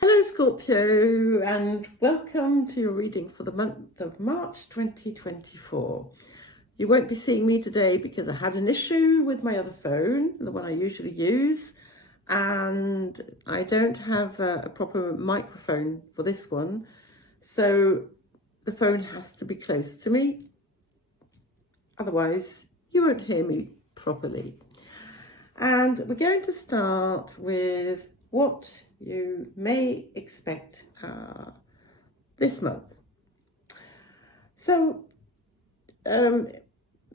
Hello Scorpio, and welcome to your reading for the month of March 2024. You won't be seeing me today because I had an issue with my other phone, the one I usually use, and I don't have a proper microphone for this one, so the phone has to be close to me, otherwise you won't hear me properly. And we're going to start with what you may expect this month. So, in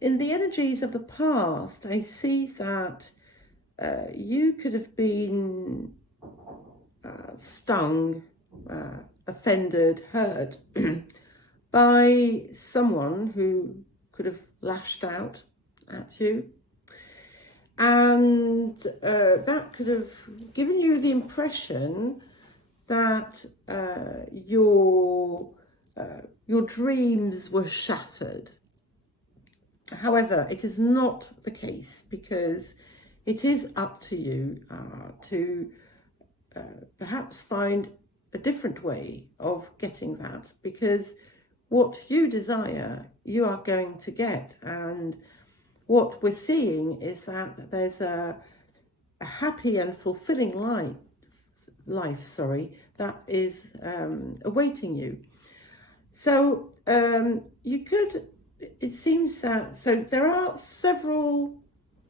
the energies of the past, I see that you could have been stung, offended, hurt by someone who could have lashed out at you. And that could have given you the impression that your dreams were shattered. However, it is not the case, because it is up to you to perhaps find a different way of getting that, because what you desire, you are going to get. And what we're seeing is that there's a happy and fulfilling life that is awaiting you. So it seems that, so there are several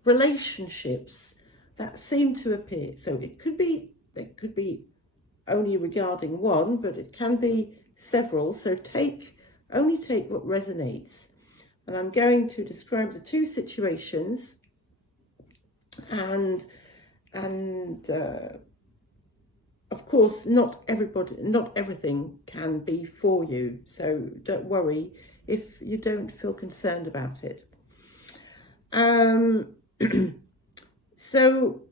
relationships that seem to appear. So it could be only regarding one, but it can be several. So only take what resonates. And I'm going to describe the two situations, and of course, not everything can be for you. So don't worry if you don't feel concerned about it. So,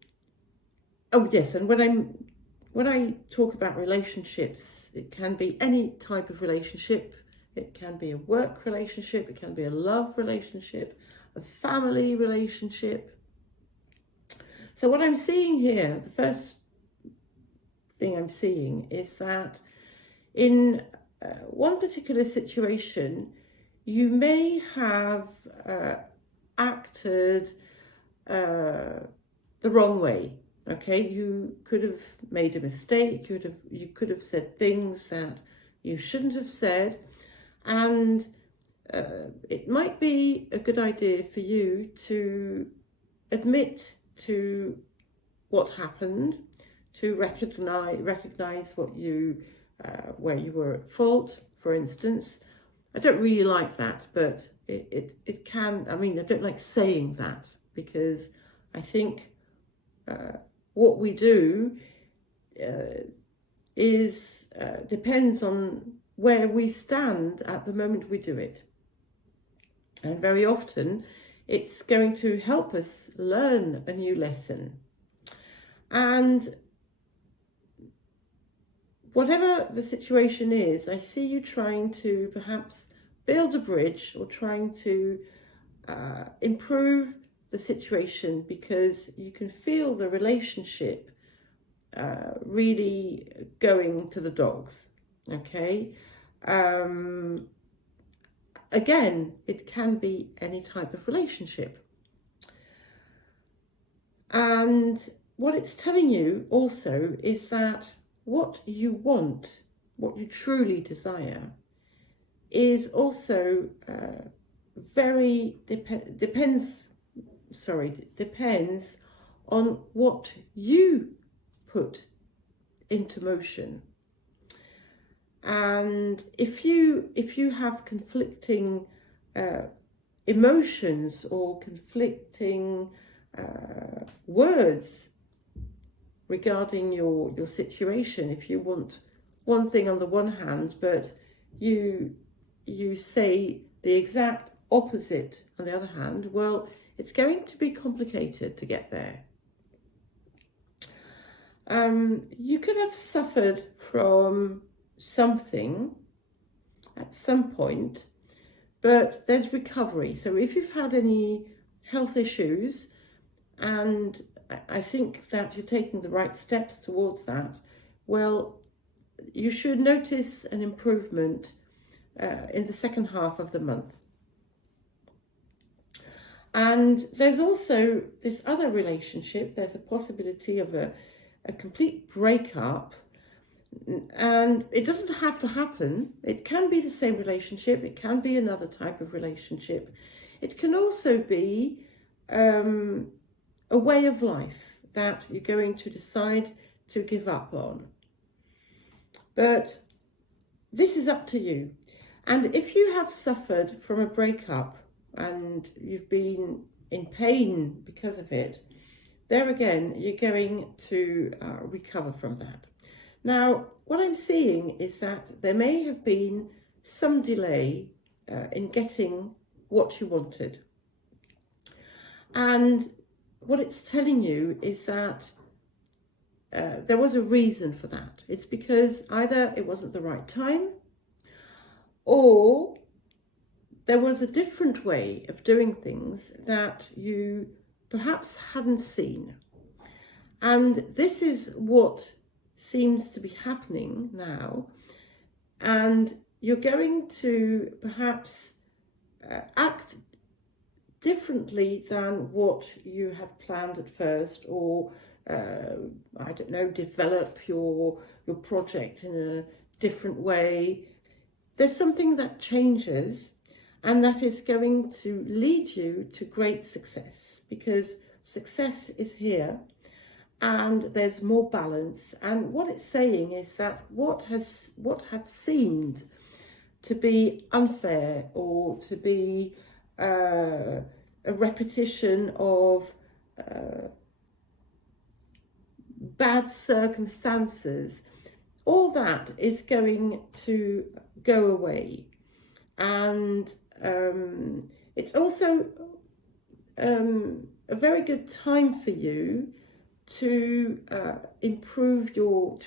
oh yes, and when I talk about relationships, it can be any type of relationship. It can be a work relationship, it can be a love relationship, a family relationship. So what I'm seeing here, the first thing I'm seeing is that in one particular situation, you may have acted the wrong way. Okay, you could have made a mistake, you could have said things that you shouldn't have said. And it might be a good idea for you to admit to what happened, to recognize what where you were at fault. For instance, I don't really like that, but it can. I mean, I don't like saying that, because I think what we do depends on where we stand at the moment we do it. And very often it's going to help us learn a new lesson. And whatever the situation is, I see you trying to perhaps build a bridge, or trying to improve the situation, because you can feel the relationship really going to the dogs. Okay. Again, it can be any type of relationship. And what it's telling you also is that what you want, what you truly desire, is also depends on what you put into motion. And if you have conflicting emotions or conflicting words regarding your situation, if you want one thing on the one hand, but you say the exact opposite on the other hand, well, it's going to be complicated to get there. You could have suffered from something at some point, but there's recovery. So if you've had any health issues, and I think that you're taking the right steps towards that, well, you should notice an improvement in the second half of the month. And there's also this other relationship. There's a possibility of a complete breakup, and it doesn't have to happen. It can be the same relationship. It can be another type of relationship. It can also be a way of life that you're going to decide to give up on. But this is up to you. And if you have suffered from a breakup and you've been in pain because of it, there again, you're going to recover from that. Now, what I'm seeing is that there may have been some delay in getting what you wanted. And what it's telling you is that there was a reason for that. It's because either it wasn't the right time, or there was a different way of doing things that you perhaps hadn't seen. And this is what seems to be happening now. And you're going to perhaps act differently than what you had planned at first, or I don't know, develop your project in a different way. There's something that changes, and that is going to lead you to great success, because success is here and there's more balance. And what it's saying is that what had seemed to be unfair, or to be a repetition of bad circumstances, all that is going to go away. And it's also a very good time for you to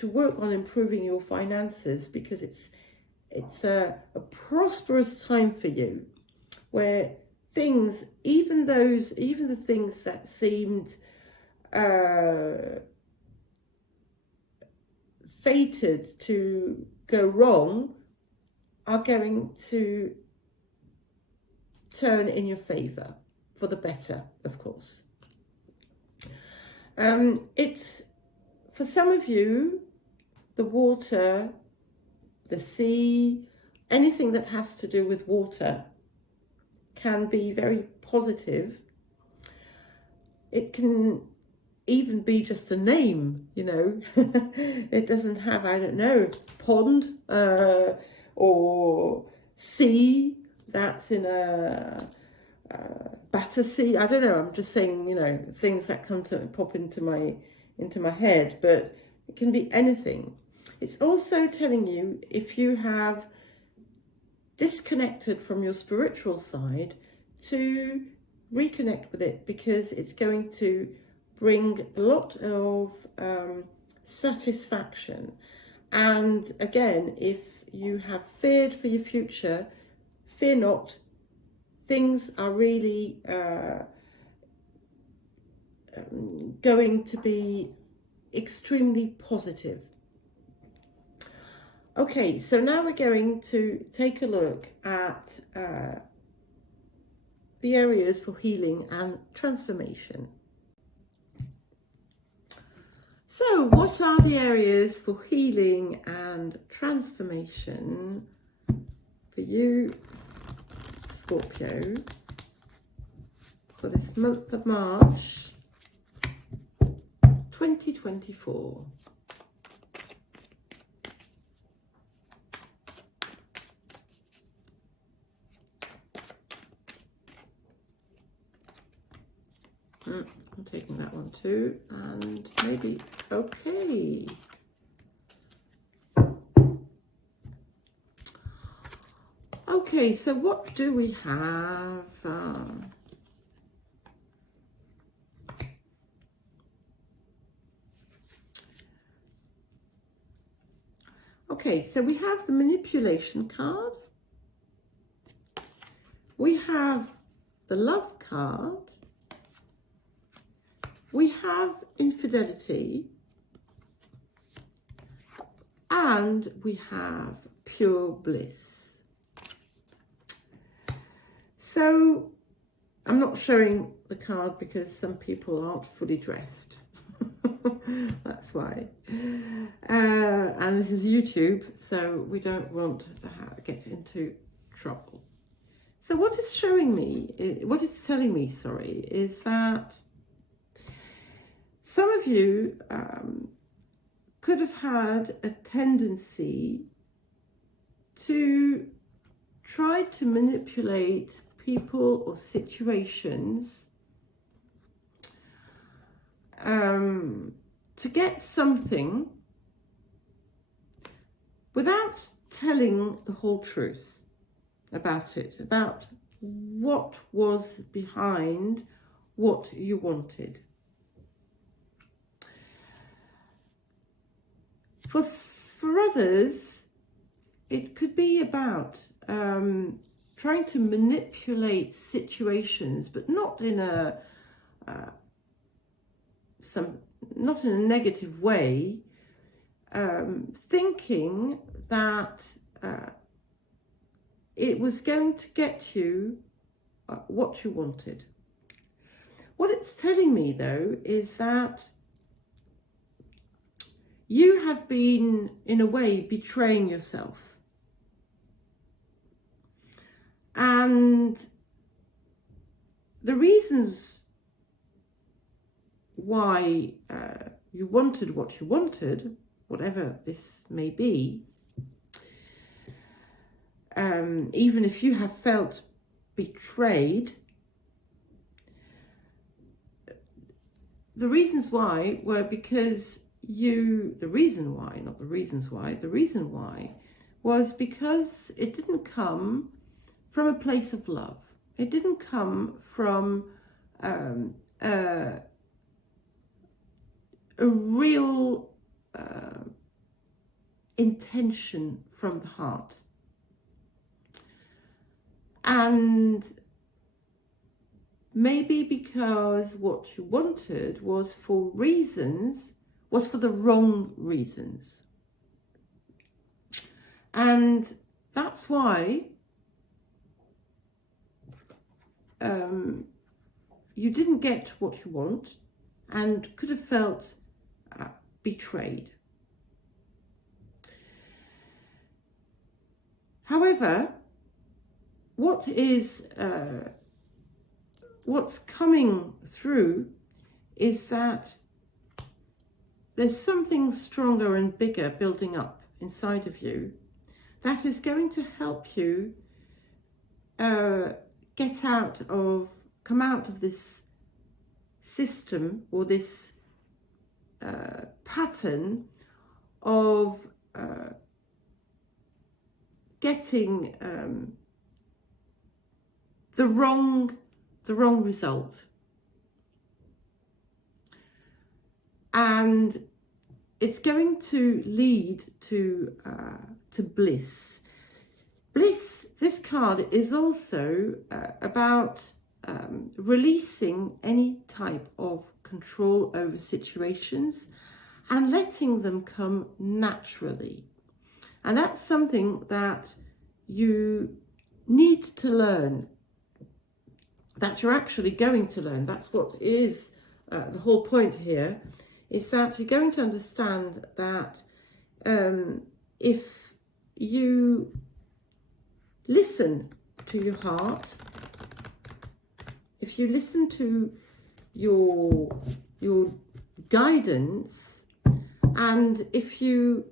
work on improving your finances, because it's a prosperous time for you, where things, even the things that seemed fated to go wrong, are going to turn in your favour, for the better, of course. It's, for some of you, the water, the sea, anything that has to do with water can be very positive. It can even be just a name, you know. It doesn't have, I don't know, pond or sea that's in a Battersea. I don't know, I'm just saying, you know, things that come to pop into my head, but it can be anything. It's also telling you, if you have disconnected from your spiritual side, to reconnect with it, because it's going to bring a lot of satisfaction. And again, if you have feared for your future, fear not. Things are really going to be extremely positive. Okay, so now we're going to take a look at the areas for healing and transformation. So, what are the areas for healing and transformation for you, Scorpio, for this month of March 2024? I'm taking that one too, and maybe, okay. Okay, so what do we have? Okay, so we have the manipulation card. We have the love card. We have infidelity. and we have pure bliss. So I'm not showing the card because some people aren't fully dressed. That's why. And this is YouTube, so we don't want to get into trouble. So what it's showing me, what it's telling me, sorry, is that some of you could have had a tendency to try to manipulate people or situations to get something without telling the whole truth about it, about what was behind what you wanted. For others, it could be about trying to manipulate situations, but not in a not in a negative way, thinking that it was going to get you what you wanted. What it's telling me, though, is that you have been, in a way, betraying yourself. And the reasons why you wanted what you wanted, whatever this may be, even if you have felt betrayed, the reasons why were because the reason why was because it didn't come from a place of love. It didn't come from a real intention from the heart. And maybe because what you wanted was for the wrong reasons. And that's why you didn't get what you want and could have felt betrayed. However, what's coming through is that there's something stronger and bigger building up inside of you that is going to help you come out of this system or this pattern of getting the wrong result. And it's going to lead to bliss. Bliss, this card is also about releasing any type of control over situations and letting them come naturally. And that's something that you need to learn, that you're actually going to learn. That's what is the whole point here, is that you're going to understand that if you listen to your heart, if you listen to your guidance, and if you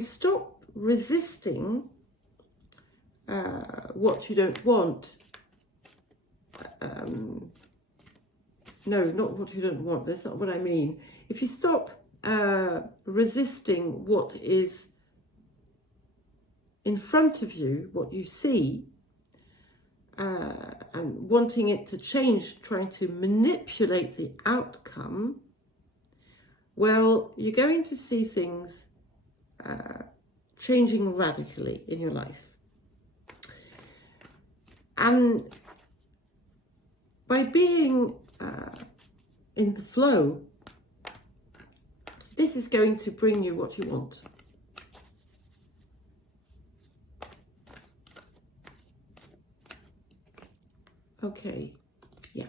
stop resisting what you don't want, no, not what you don't want, that's not what I mean. If you stop resisting what is in front of you, what you see, and wanting it to change, trying to manipulate the outcome, well, you're going to see things changing radically in your life. And by being in the flow, this is going to bring you what you want. Okay, yeah.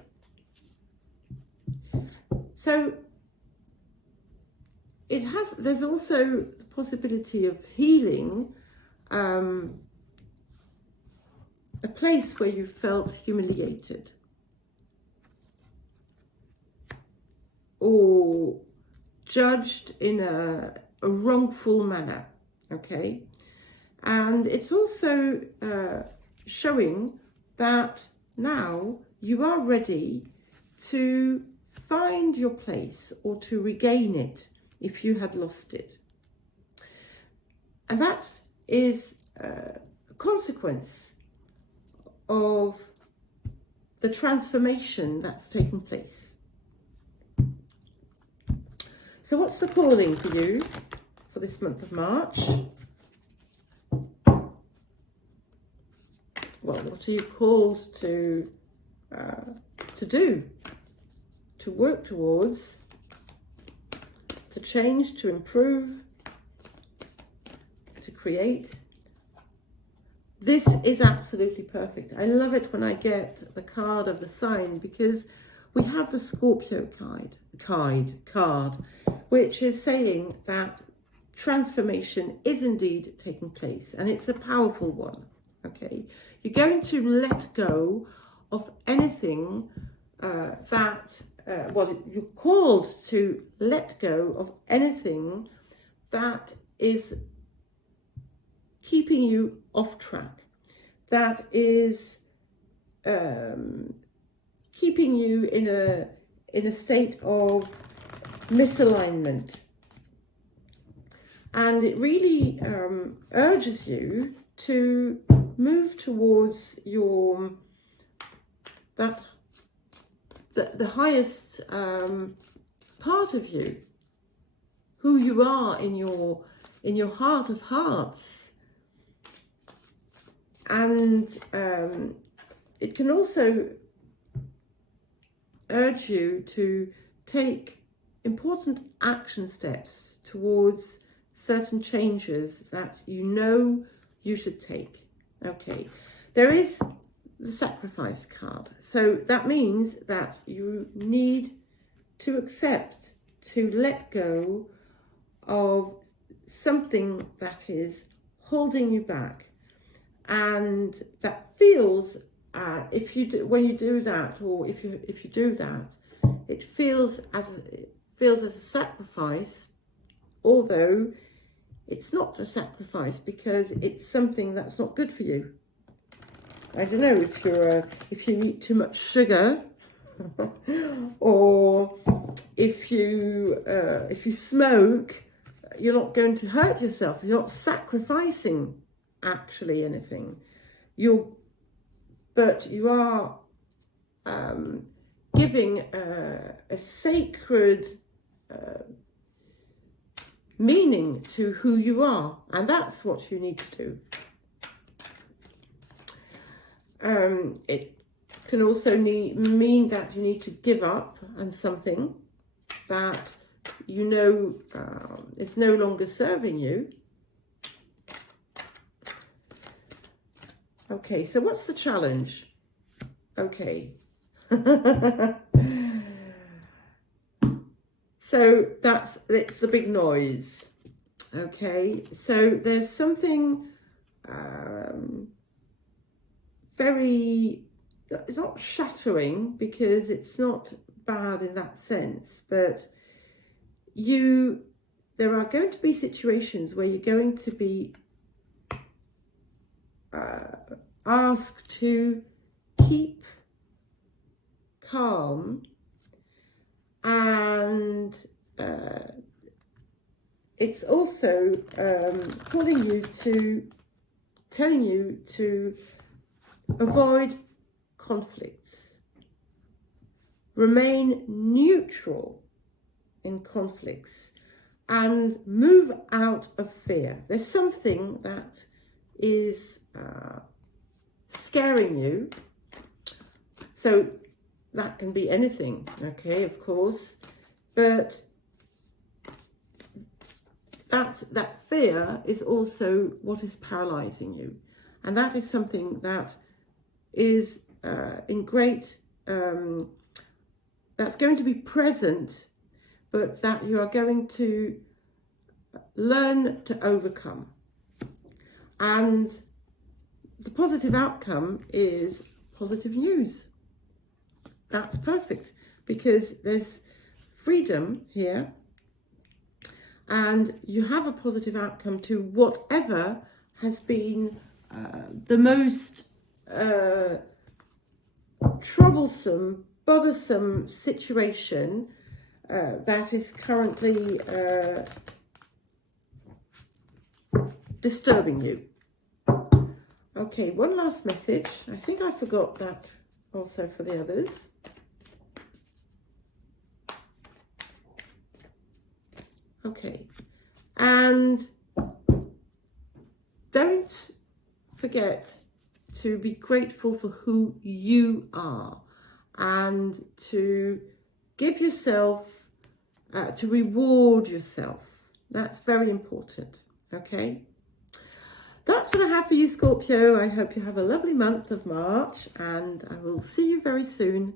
So there's also the possibility of healing a place where you felt humiliated or judged in a wrongful manner, okay? And it's also showing that now you are ready to find your place or to regain it if you had lost it. And that is a consequence of the transformation that's taken place. So what's the calling for you for this month of March? Well, what are you called to do, to work towards, to change, to improve, to create? This is absolutely perfect. I love it when I get the card of the sign, because we have the Scorpio card, which is saying that transformation is indeed taking place, and it's a powerful one. Okay, you're going to let go of anything you're called to let go of anything that is keeping you off track, that is keeping you in a state of misalignment. And it really urges you to move towards the highest part of you, who you are in your heart of hearts. And it can also urge you to take important action steps towards certain changes that you know you should take. Okay, there is the sacrifice card. So that means that you need to accept, to let go of something that is holding you back. And that feels, when you do that, or if you do that, it feels as a sacrifice, although it's not a sacrifice because it's something that's not good for you. I don't know if you eat too much sugar, or if you smoke, you're not going to hurt yourself. You're not sacrificing actually anything. But you are giving a sacred meaning to who you are, and that's what you need to do. It can also mean that you need to give up on something that you know is no longer serving you. Okay, so what's the challenge? Okay. So it's the big noise. Okay, so there's something it's not shattering, because it's not bad in that sense, but there are going to be situations where you're going to be asked to keep calm, and it's also telling you to avoid conflicts, remain neutral in conflicts, and move out of fear. There's something that is scaring you. So that can be anything, okay, of course, but that fear is also what is paralyzing you. And that is something that is in great, that's going to be present, but that you are going to learn to overcome. And the positive outcome is positive news. That's perfect, because there's freedom here, and you have a positive outcome to whatever has been the most troublesome, bothersome situation that is currently disturbing you. Okay, one last message. I think I forgot that also for the others. Okay, and don't forget to be grateful for who you are, and to give yourself, to reward yourself. That's very important, okay? That's what I have for you, Scorpio. I hope you have a lovely month of March, and I will see you very soon.